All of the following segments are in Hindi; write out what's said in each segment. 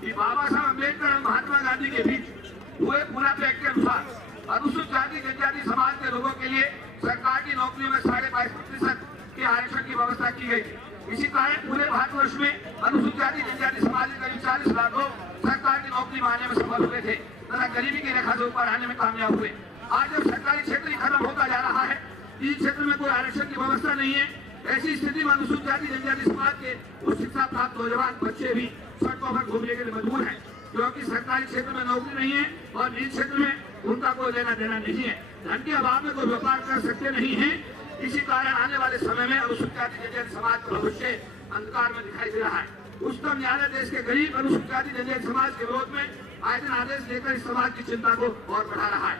कि बाबा साहब अम्बेडकर और महात्मा गांधी के बीच हुए पूरा पैक्ट के अनुसार अनुसूचित जाति जनजाति समाज के लोगों के लिए सरकार की नौकरियों में 22.5% के आरक्षण की व्यवस्था की गई थी। इसी कारण पूरे भारतवर्ष में अनुसूचित जाति जनजाति समाज के करीब 40 लाख लोग सरकार की नौकरी पाने में सफल हुए थे तथा गरीबी की रेखा से ऊपर आने में कामयाब हुए। आज जब सरकारी क्षेत्र ही खत्म होता जा रहा है, इस क्षेत्र में कोई आरक्षण की व्यवस्था नहीं है, ऐसी स्थिति में अनुसूचित जाति जनजाति समाज के उच्च शिक्षा प्राप्त नौजवान बच्चे भी सड़कों पर घूमने के लिए मजबूर हैं, क्योंकि सरकारी क्षेत्र में नौकरी नहीं है और निजी क्षेत्र में उनका कोई लेना देना नहीं है। धन के अभाव में कोई व्यापार कर सकते नहीं है। इसी कारण आने वाले समय में अनुसूचित जाति जनजाति समाज का भविष्य अंधकार में दिखाई दे रहा है। उच्चतम न्यायालय देश के गरीब अनुसूचित जाति जनजाति समाज के विरोध में आए दिन आदेश लेकर इस समाज की चिंता को और बढ़ा रहा है।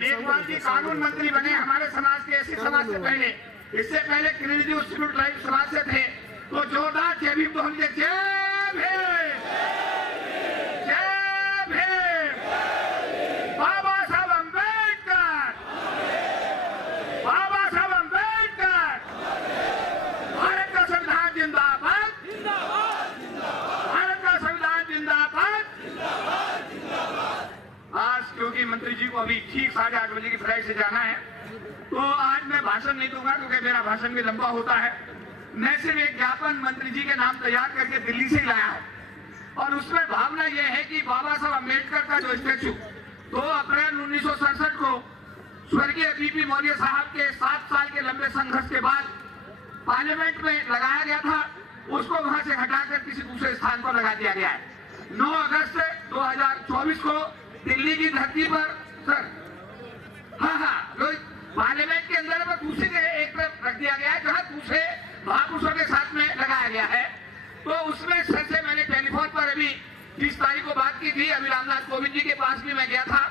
मेघवाल जी कानून मंत्री बने हमारे समाज के ऐसे समाज से पहले। इससे पहले किरण जी उस समाज से थे, तो जोरदार जय भीम बोलिए। जय भीम, जय भीम। बाबा साहब अम्बेडकर, बाबा साहब अम्बेडकर। भारत का संविधान जिंदाबाद, भारत का संविधान जिंदाबाद। आज क्योंकि मंत्री जी को अभी ठीक 8:30 बजे की फ्लाइट से जाना है, तो आज मैं भाषण नहीं दूंगा क्योंकि मेरा भाषण भी लंबा होता है। मैं सिर्फ एक ज्ञापन मंत्री जी के नाम तैयार करके दिल्ली से लाया हूं और उसमें भावना यह है कि बाबा साहब अम्बेडकर का जो स्टैचू 2 अप्रैल 1967 को स्वर्गीय बीपी मौर्य साहब के 7 साल के लंबे संघर्ष के बाद पार्लियामेंट में लगाया गया था, उसको वहां से हटाकर किसी दूसरे स्थान पर लगा दिया गया है। 9 अगस्त 2024 को दिल्ली की धरती पर सर पार्लियामेंट के अंदर दूसरी जगह एक तरफ रख दिया गया है जहां दूसरे महापुरुषों के साथ में लगाया गया है। तो उसमें सर से मैंने टेलीफोन पर अभी 30 तारीख को बात की थी। अभी रामनाथ कोविंद जी के पास भी मैं गया था।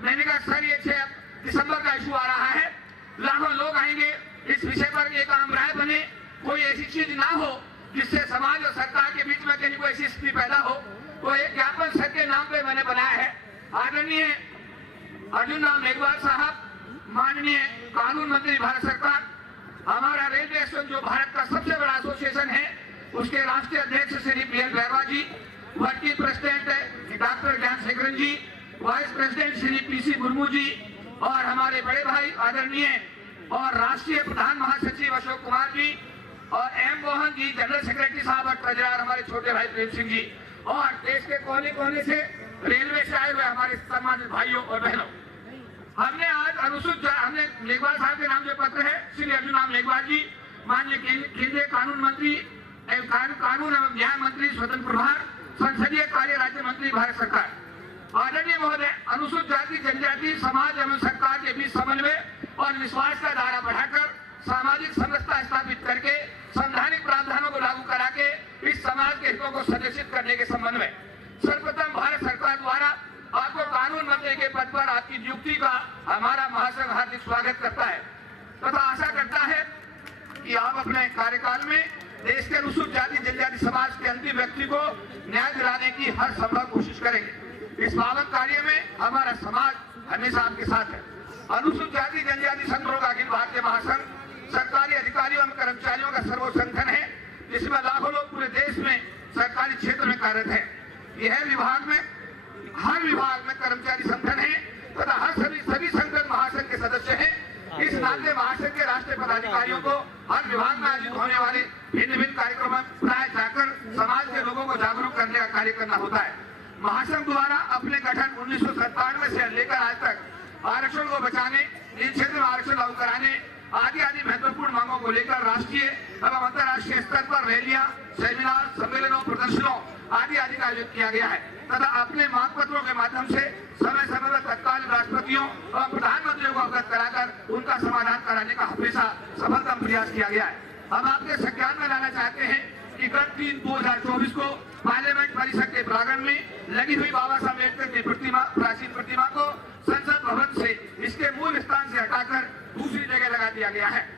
मैंने कहा सर ये 6 दिसंबर का इशू आ रहा है, लाखों लोग आएंगे, इस विषय पर एक आम राय बने, कोई ऐसी चीज ना हो जिससे समाज और सरकार के बीच में कहीं कोई ऐसी स्थिति पैदा हो। तो एक ज्ञापन सर के नाम पे मैंने बनाया है। आदरणीय अर्जुन राम मेघवाल साहब, माननीय कानून मंत्री भारत सरकार, हमारा रेलवे एसोसिएशन जो भारत का सबसे बड़ा एसोसिएशन है, उसके राष्ट्रीय अध्यक्ष Shri P L Bairwa ji, working president doctor Gnanasekaran ji, vice president Shri P C Murmu ji और हमारे बड़े भाई आदरणीय और राष्ट्रीय प्रधान महासचिव अशोक कुमार जी और M Mohan ji general secretary साहब और ट्रेजरर हमारे छोटे भाई प्रेम सिंह जी और देश के कोने कोने से रेलवे से आए हुए हमारे सम्मानित भाइयों और बहनों, हमने आज हमने मेघवाल साहब के नाम जो पत्र है श्री अर्जुन राम मेघवाल जी, माननीय केंद्रीय कानून मंत्री कानून एवं न्याय मंत्री स्वतंत्र प्रभार संसदीय कार्य राज्य मंत्री भारत सरकार, आदरणीय महोदय, अनुसूचित जाति जनजाति समाज एवं सरकार के बीच समन्वय और विश्वास का दायरा बढ़ाकर सामाजिक समरसता स्थापित करके संवैधानिक प्रावधानों को लागू करा के इस समाज के हितों को संरक्षित करने के संबंध में सर्वप्रथम भारत सरकार द्वारा आपको कानून मंत्री के पद पर आपकी नियुक्ति का हमारा महासंघ हार्दिक स्वागत करता है तथा आशा करता है कि आप अपने कार्यकाल में देश के अनुसूचित जाति जनजाति समाज के अंतिम व्यक्ति को न्याय दिलाने की हर संभव कोशिश करेंगे। इस पावन कार्य में हमारा समाज हमेशा आपके साथ है। अनुसूचित जाति जनजाति संघों का अखिल भारतीय महासंघ सरकारी अधिकारियों एवं कर्मचारियों का सर्वोच्च संगठन है, जिसमें लाखों लोग पूरे देश में सरकारी क्षेत्र में कार्यरत है। यह हर विभाग में कर्मचारी संगठन है तथा सभी संगठन महासंघ के सदस्य हैं। इस नाते महासंघ के राष्ट्रीय पदाधिकारियों को हर विभाग में आयोजित होने वाले भिन्न भिन्न कार्यक्रमों में जाकर समाज के लोगों को जागरूक करने का कार्य करना होता है। महासंघ द्वारा अपने गठन 1997 से लेकर आज तक आरक्षण को बचाने, इन क्षेत्र में आरक्षण लागू कराने आदि महत्वपूर्ण मांगों को लेकर राष्ट्रीय एवं अंतर्राष्ट्रीय स्तर पर रैलियां, सेमिनार, सम्मेलनों, प्रदर्शनों आदि का आयोजित किया गया है तथा अपने मांग पत्रों के माध्यम से समय समय पर तत्कालीन राष्ट्रपतियों और प्रधानमंत्रियों को अवगत कराकर उनका समाधान कराने का हमेशा सफलतम प्रयास किया गया है। हम आपके संज्ञान में लाना चाहते हैं कि गत 3/2024 को पार्लियामेंट परिसर के प्रांगण में लगी हुई बाबा साहब अम्बेडकर की प्राचीन प्रतिमा को संसद भवन से इसके मूल स्थान से हटाकर दूसरी जगह लगा दिया गया है।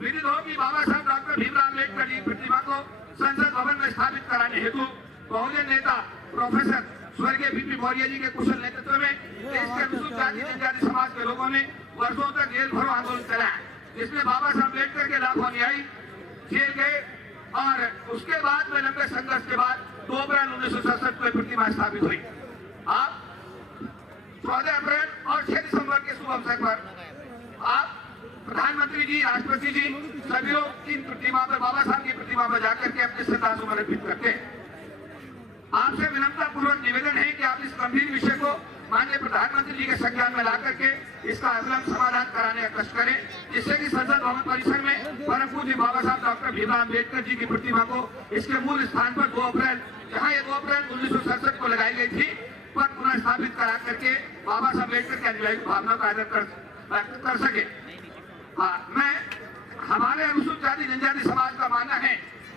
विदित हो कि बाबा साहब डॉक्टर भीमराव अम्बेडकर की प्रतिमा को संसद भवन में स्थापित कराने हेतु बहुजन नेता प्रोफेसर स्वर्गीय बीपी मौर्य जी के कुशल नेतृत्व में देश के अनुसूचित जाति जनजाति समाज के लोगों ने वर्षों तक जेल भरो आंदोलन चलाया, जिसमें बाबा साहब अम्बेडकर के लाखों अनुयायी जेल गए, और उसके बाद में लंबे संघर्ष के बाद 2 अप्रैल 1967 को प्रतिमा स्थापित हुई। आप 14 अप्रैल और 6 दिसंबर के शुभ अवसर पर आप प्रधानमंत्री जी, राष्ट्रपति जी सभी लोग इन प्रतिमा पर, बाबा साहब की प्रतिमा पर जाकर के अपने श्रद्धासुमन अर्पित करते हैं। आपसे विनम्रता पूर्वक निवेदन है कि आप इस गंभीर विषय को माननीय प्रधानमंत्री जी के संज्ञान में ला करके इसका अविलंब समाधान कराने का कष्ट करें, जिससे कि संसद भवन परिसर में परम पूज्य बाबा साहब डॉक्टर भीमराव अम्बेडकर जी की प्रतिमा को इसके मूल स्थान पर 2 अप्रैल, जहां ये 2 अप्रैल 1967 को लगाई गई थी, पर पुनः स्थापित करा करके बाबा साहब अम्बेडकर के अनुयायी भावना का आदर कर सके। मैं हमारे अनुसूचित जाति जनजाति समाज का मानना है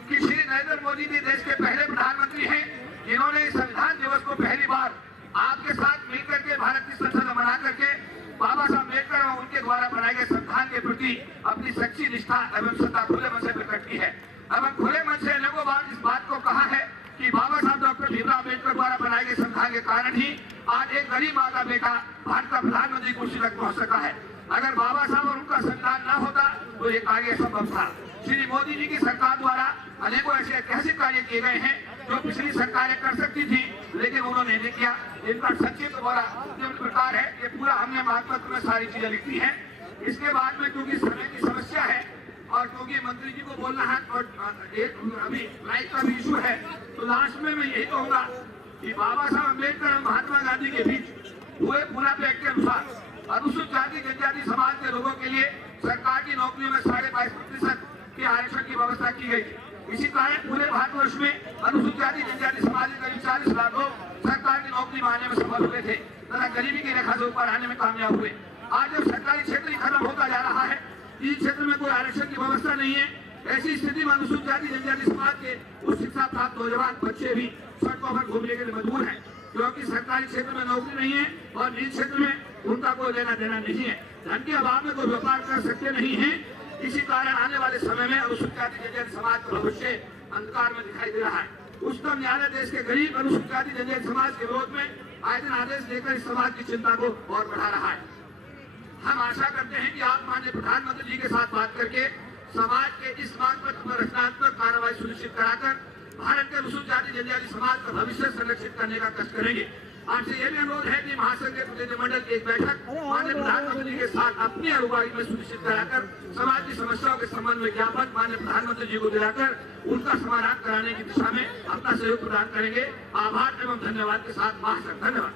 कि श्री नरेंद्र मोदी जी देश के पहले प्रधानमंत्री हैं जिन्होंने संविधान दिवस को पहली बार आपके साथ मिलकर के भारत की संसद में मना करके बाबा साहब अम्बेडकर और उनके द्वारा बनाए गए संविधान के प्रति अपनी सच्ची निष्ठा एवं श्रद्धा खुले मन से प्रकट की है। एवं खुले मन से अनेकों बार इस बात को कहा है कि बाबा साहब डॉक्टर भीमराव अम्बेडकर द्वारा बनाए गए संविधान के कारण ही आज एक गरीब माता बेटा भारत का प्रधानमंत्री कुर्सी तक पहुंच सका है। अगर बाबा साहब और उनका संविधान न होता तो ये कार्य संभव था। श्री मोदी जी की सरकार द्वारा अनेकों ऐसे ऐतिहासिक कार्य किए गए हैं जो पिछली सरकारें कर सकती थी, लेकिन उन्होंने नहीं किया। इनका संक्षिप्त द्वारा निम्न प्रकार है, ये पूरा हमने महात्मा में सारी चीजें लिखी हैं। इसके बाद में क्योंकि समय की समस्या है और क्योंकि मंत्री जी को बोलना है और अभी लाइफ का भी इशू है, तो लास्ट में मैं यही कहूंगा कि बाबा साहब अम्बेडकर और महात्मा गांधी के बीच हुए पूरा पैक्ट के अनुसार अनुसूचित जाति जनजाति समाज के लोगों के लिए सरकार की नौकरियों में 22.5% के आरक्षण की व्यवस्था की गई। इसी कारण पूरे भारतवर्ष में अनुसूचित जाति जनजाति समाज के करीब 40 लाख लोग सरकार की नौकरी पाने में सफल हुए थे तथा गरीबी की रेखा से ऊपर आने में कामयाब हुए। आज जब सरकारी क्षेत्र ही खत्म होता जा रहा है, इस क्षेत्र में कोई आरक्षण की व्यवस्था नहीं है, ऐसी स्थिति में अनुसूचित जाति जनजाति समाज के उच्च शिक्षा प्राप्त नौजवान बच्चे भी सड़कों पर घूमने के लिए मजबूर हैं, क्योंकि सरकारी क्षेत्र में नौकरी नहीं है और निजी क्षेत्र में उनका कोई लेना देना नहीं है। धन के अभाव में कोई व्यापार कर सकते नहीं है। इसी कारण आने वाले समय में अनुसूचित जाति जनजाति समाज का भविष्य अंधकार में दिखाई दे रहा है। उच्चतम न्यायालय देश के गरीब अनुसूचित जाति जनजाति समाज के विरोध में आए दिन आदेश देकर इस समाज की चिंता को और बढ़ा रहा है। हम आशा करते हैं कि आप माननीय प्रधानमंत्री जी के साथ बात करके समाज के इस मांग पर रचनात्मक कार्रवाई सुनिश्चित कराकर भारत के अनुसूचित जाति जनजाति समाज का भविष्य संरक्षित करने का कष्ट करेंगे। आपसे यह भी अनुरोध है कि महासंघ के प्रतिनिधिमंडल की एक बैठक माननीय प्रधानमंत्री जी के साथ अपनी अगुवाई में सुनिश्चित कराकर समाज की समस्याओं के संबंध में ज्ञापन माननीय प्रधानमंत्री जी को दिलाकर उनका समाधान कराने की दिशा में अपना सहयोग प्रदान करेंगे। आभार एवं धन्यवाद के साथ महासंघ। धन्यवाद।